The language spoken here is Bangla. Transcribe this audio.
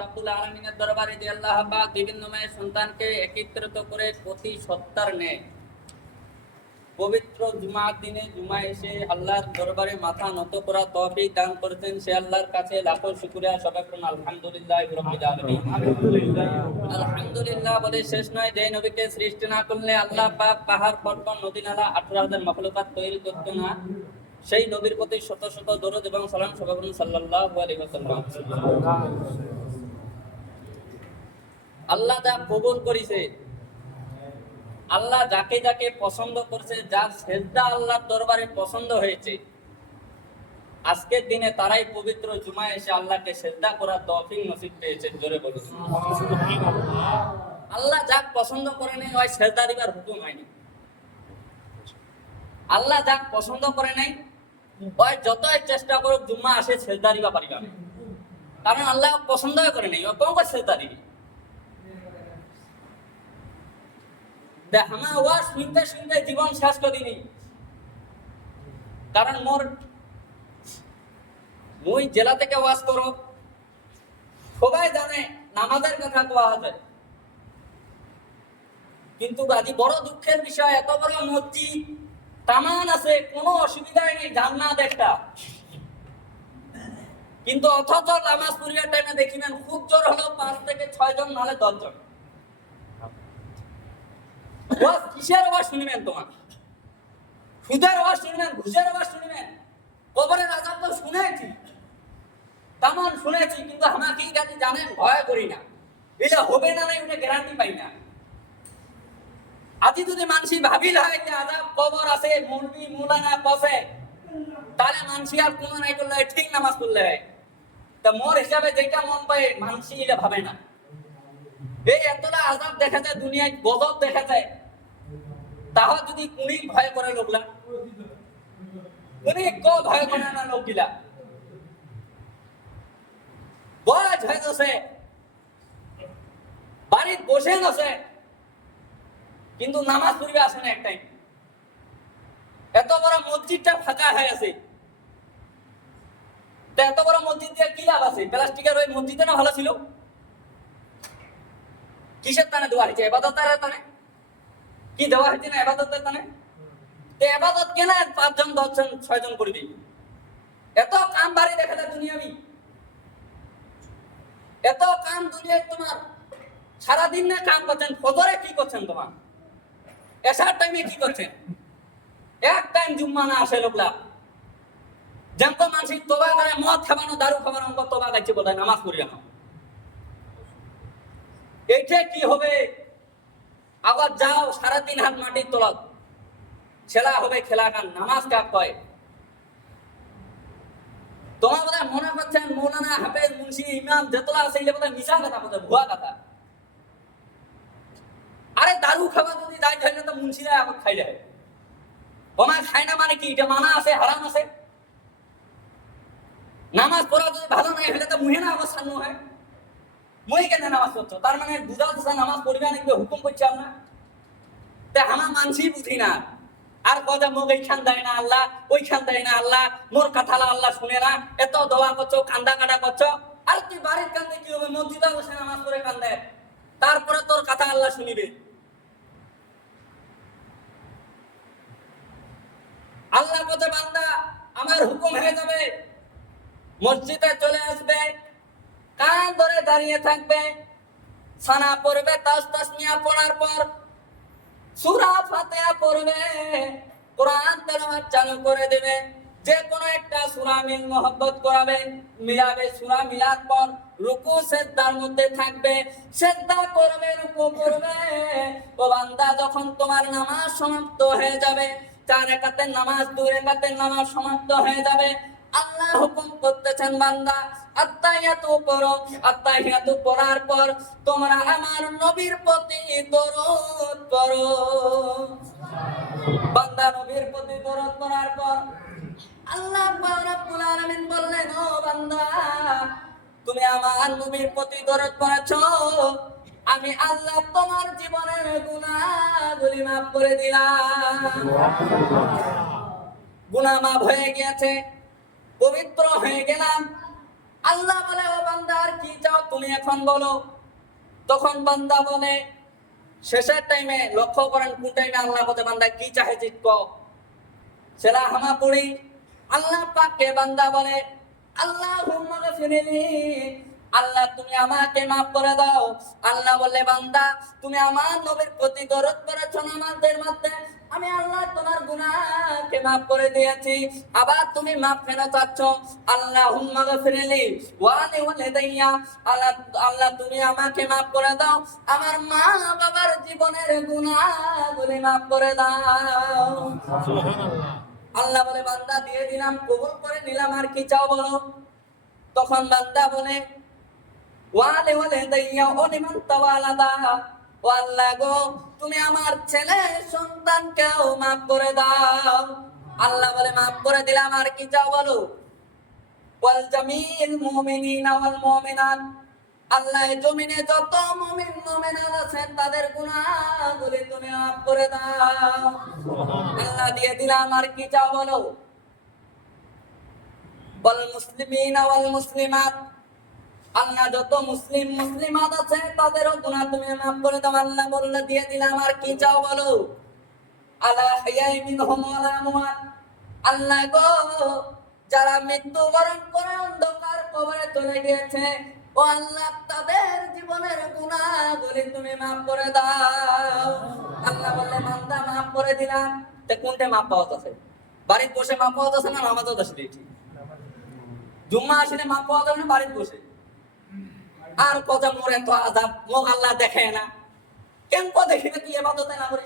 রাব্বুল আলামিনের দরবারে যে আল্লাহ পাক বিভিন্ন মায়ের সন্তানকে একত্রিত করে প্রতি সত্তার ন্যায় পবিত্র জুমার দিনে জুমায় এসে আল্লাহর দরবারে মাথা নত করা তৌফিক দান করেছেন, সে আল্লাহর কাছে লাখো শুকরিয়া। সবাই বলুন আলহামদুলিল্লাহ রাব্বিল আলামিন। আলহামদুলিল্লাহ বলে শেষ নয়। যে নবীকে সৃষ্টি না করলে আল্লাহ পাক পাহাড় পর্বত নদী নালা 18,000 মাখলুকাত তৈরি করত না, সেই নবীর প্রতি শত শত দরুদ এবং সালাম। সবাই বলুন সাল্লাল্লাহু আলাইহি ওয়াসাল্লাম। আল্লাহ যা কবুল করেছে, আল্লাহ যাকে যাকে পছন্দ করছে, যার সেজদা আল্লাহর দরবারে পছন্দ হয়েছে, আজকের দিনে তারাই পবিত্র জুমায় এসে আল্লাহকে সেজদা করার তৌফিক নসিব পেয়েছে। জোরে বলুন সুবহানাল্লাহ। আল্লাহ যাক পছন্দ করে নাই ওই সেজদা দিবার হুকুম হয়নি। আল্লাহ যাক পছন্দ করে নাই ওই যতই চেষ্টা করুক জুম্মা আসে সেজদা দিবা পারিবা না, কারণ আল্লাহ পছন্দই করে নাই। ও কোন সেজদা দিবি? আমার ওয়াজ শুনতে শুনতে জীবন শেষ করে দিনি, কারণ মুই জেলা থেকে ওয়াজ করো, সবাই জানে নামাজের কথা কোয়া যায়, কিন্তু আজি বড় দুঃখের বিষয়, এত বড় মসজিদ তামান আছে, কোনো অসুবিধাই নেই, জান্নাত একটা, কিন্তু অথচ নামাজ পড়িবার টাইমে দেখিবেন খুব জোর হলো 5 থেকে 6 জন, নাহলে 10 জন। ওয়াজ কিসের ওয়াজ শুনবেন? তোমার সুদের ওয়াজ শুনবেন, ঘুষের ওয়াজ শুনবেন? কবরের আযাব তো শুনেছি, তামান শুনেছি, কিন্তু আমার কি জানি জানেন, ভয় করি না। এটা হবে না নাই ওটা গ্যারান্টি পাই না। আজি যদি মানসি ভাবিল হয় যে আযাব কবর আছে, মুরবি মুলানা কসে, তাহলে মানসি আর কোন নাই করলে ঠিক নামাজ পড়লে হয়। তা মোর হিসাবে যেটা মন পায় মানসি এটা ভাবে না। এই এতটা আযাব দেখা যায় দুনিয়ায়, গজব দেখা যায়, তাহলে যদি কুড়ি ভয় করে লোকলা, কুড়ি কো ভয় করে না লোকগুলা, বয়স হয়ে গেছে, বাড়ির বসে গেছে, কিন্তু নামাজ পড়বে আসে না একটাই। এত বড় মসজিদটা ফাঁকা হয়ে আছে, এত বড় মসজিদ দিয়ে কি লাভ আছে? প্লাস্টিকের ওই মসজিদে না ভালো ছিল? কিসের টানে দেওয়া হয়েছে? ইবাদতের টানে। কি দেওয়া হয়েছে না ইবাদতের টানে? তো ইবাদত কেন 5 জন 10 জন 6 জন করে দিই? এত কাম বাড়ি দেখা যায় দুনিয়াবি, এত কাম দুনিয়ায়। তোমার সারাদিন না কাম করছেন, ফজরে কি করছেন, তোমার এশার টাইমে কি করছেন? এক টাইম জুম্মা না আসে লোকলা, যেমন মানুষ তোবা করে মদ খাবানো দারু খাবানো, অঙ্ক তোবা গাইছে বোধহয়, নামাজ পড়ি না। এইটা কি হবে? আবার যাও 3.5 হাত মাটির তলাত, ছেলা হবে খেলা গান, নামাজ কাক কয়? তোমার বোধহয় মনে করছেন মৌলানা হাফেজ মুন্সি ইমাম যেতলা আছে এগুলো বোধহয় মিশা কথা, বোধহয় ভুয়া কথা। আরে দারু খাবার যদি যাই খাইলে তো মুন্সিরা এখন খাইলে হয়, ওমা খায় না মানে কি? এটা মানা আছে, হারাম আছে? নামাজ পড়া যদি ভালো নাই হলে তো মুহে না আবার সান্নু হয়, মুই কেন নামাজ পড়ছো? তার মানে বুঝা যাচ্ছে নামাজ পড়িবা নাকি হুকুম করছে না। তা আমার মানসি বুঝি না, আর কথা মুখ এইখান দেয় না আল্লাহ, ওইখান দেয় না আল্লাহ, মোর কথা আল্লাহ শুনে না, এত দোয়া করছো, কান্দা কাটা করছো। আর তুই বাড়ির কান্দে কি হবে? মসজিদে বসে নামাজ পড়ে কান্দে, তারপরে তোর কথা আল্লাহ শুনিবে। আল্লাহ বলতে বান্দা আমার হুকুম হয়ে যাবে, মসজিদে চলে আসবে, কান ধরে দাঁড়িয়ে থাকবে, সানা পড়বে, তাসমিয়া পড়ার পর সূরা ফাতিহা পড়বে, কোরআন তেলাওয়াত চালু করে দেবে, যে কোনো একটা সূরা মিল মোহাব্বত করাবে, মিলাবে, সূরা মিলার পর রুকু সিজদার মধ্যে থাকবে, সিজদা করবে, রুকু করবে। ও বান্দা যখন তোমার নামাজ সমাপ্ত হয়ে যাবে, 4 রাকাতের নামাজ 2 রাকাতের নামাজ সমাপ্ত হয়ে যাবে, আল্লাহ হুকুম করতেছেন বান্দা আত্তাহিয়াতু পড়ো। আত্তাহিয়াতু পড়ার পর তোমরা আমার নবীর প্রতি দরুদ পড়ো। বান্দা নবীর প্রতি দরুদ পড়ার পর আল্লাহ পাক রব্বুল আলামিন বললেন, ও বান্দা তুমি আমার নবীর প্রতি দরুদ পড়েছো, আমি আল্লাহ তোমার জীবনের গুনাহগুলি মাফ করে দিলাম। গুনাহ মাফ হয়ে গিয়েছে, পবিত্র হয়ে গেলাম। আল্লাহ বলে, ও বান্দা আর কি চাও তুমি এখন বলো। তখন বান্দা বলে, শেষের টাইমে লক্ষ্য করেন কোন টাইমে আল্লাহ বলে বান্দা কি চাহে জিজ্ঞ সেরা হামা পড়ি। আল্লাহ পাককে বান্দা বলে, আল্লাহুম্মা গফিরলি, আল্লাহ তুমি আমাকে মাফ করে দাও। আল্লাহ বলে, বান্দা তুমি আমার নবীর প্রতি দরদ করেছো নামাজের মধ্যে, আমি আল্লাহ তোমার গুনাহকে মাফ করে দিয়েছি। আবার তুমি মাফ কেন চাচ্ছ? আল্লাহুম্মা গফিরলি ওয়া লিওয়ালিদাইয়া, আল্লাহ আল্লাহ তুমি আমাকে মাফ করে দাও, আমার মা বাবার জীবনের গুনাহগুলি মাফ করে দাও। সুবহানাল্লাহ। আল্লাহ বলে, বান্দা দিয়ে দিলাম, কবুল করে নিলাম, আর কি চাও বলো। তখন বান্দা বলে, ওয়ালে ওয়ালে দাইয়া ওলিমান তাওয়ালাদা, ও আল্লাহ গো তুমি আমার ছেলে সন্তানকেও মাফ করে দাও। আল্লাহ বলে, মাফ করে দিলাম, আর কি চাও বলো। ওয়াল জামিল মুমিনিনা ওয়াল মুমিনাত, আল্লাহ জমিনে যত মুমিন মুমিনাত আছেন তাদের গুনাহগুলি তুমি মাফ করে দাও। আল্লাহ দিয়ে দিলাম, আর কি চাও বলো। ওয়াল মুসলিমিনা ওয়াল মুসলিমাত, আল্লাহ যত মুসলিম মুসলিমাত আছে তাদেরও গুনাহ তুমি মাফ করে দাও। আল্লাহ বললে দিয়ে দিলাম, আর কি চাও বলো। আলা হায়াই মিনহুম ওয়ালা আমওয়াত, আল্লাহ গো যারা মৃত্যুবরণ করে অন্ধকার কবরে চলে গিয়েছে, ও আল্লাহ তাদের জীবনের গুনাহগুলি তুমি মাফ করে দাও। আল্লাহ বললে, বান্দা মাফ করে দিলাম। তে কোনটা মাফ পাওয়া যাচ্ছে? বাড়িতে বসে মাফ পাওয়া যাচ্ছে না নামাজও যাচ্ছে? ঠিক জুম্মা আসলে মাফ পাওয়া যাবে না বাড়িতে বসে? আর কথা মোরে তো আযাব মুখ আল্লাহ দেখে না, কেন দেখি না তুই ইবাদতে না করি।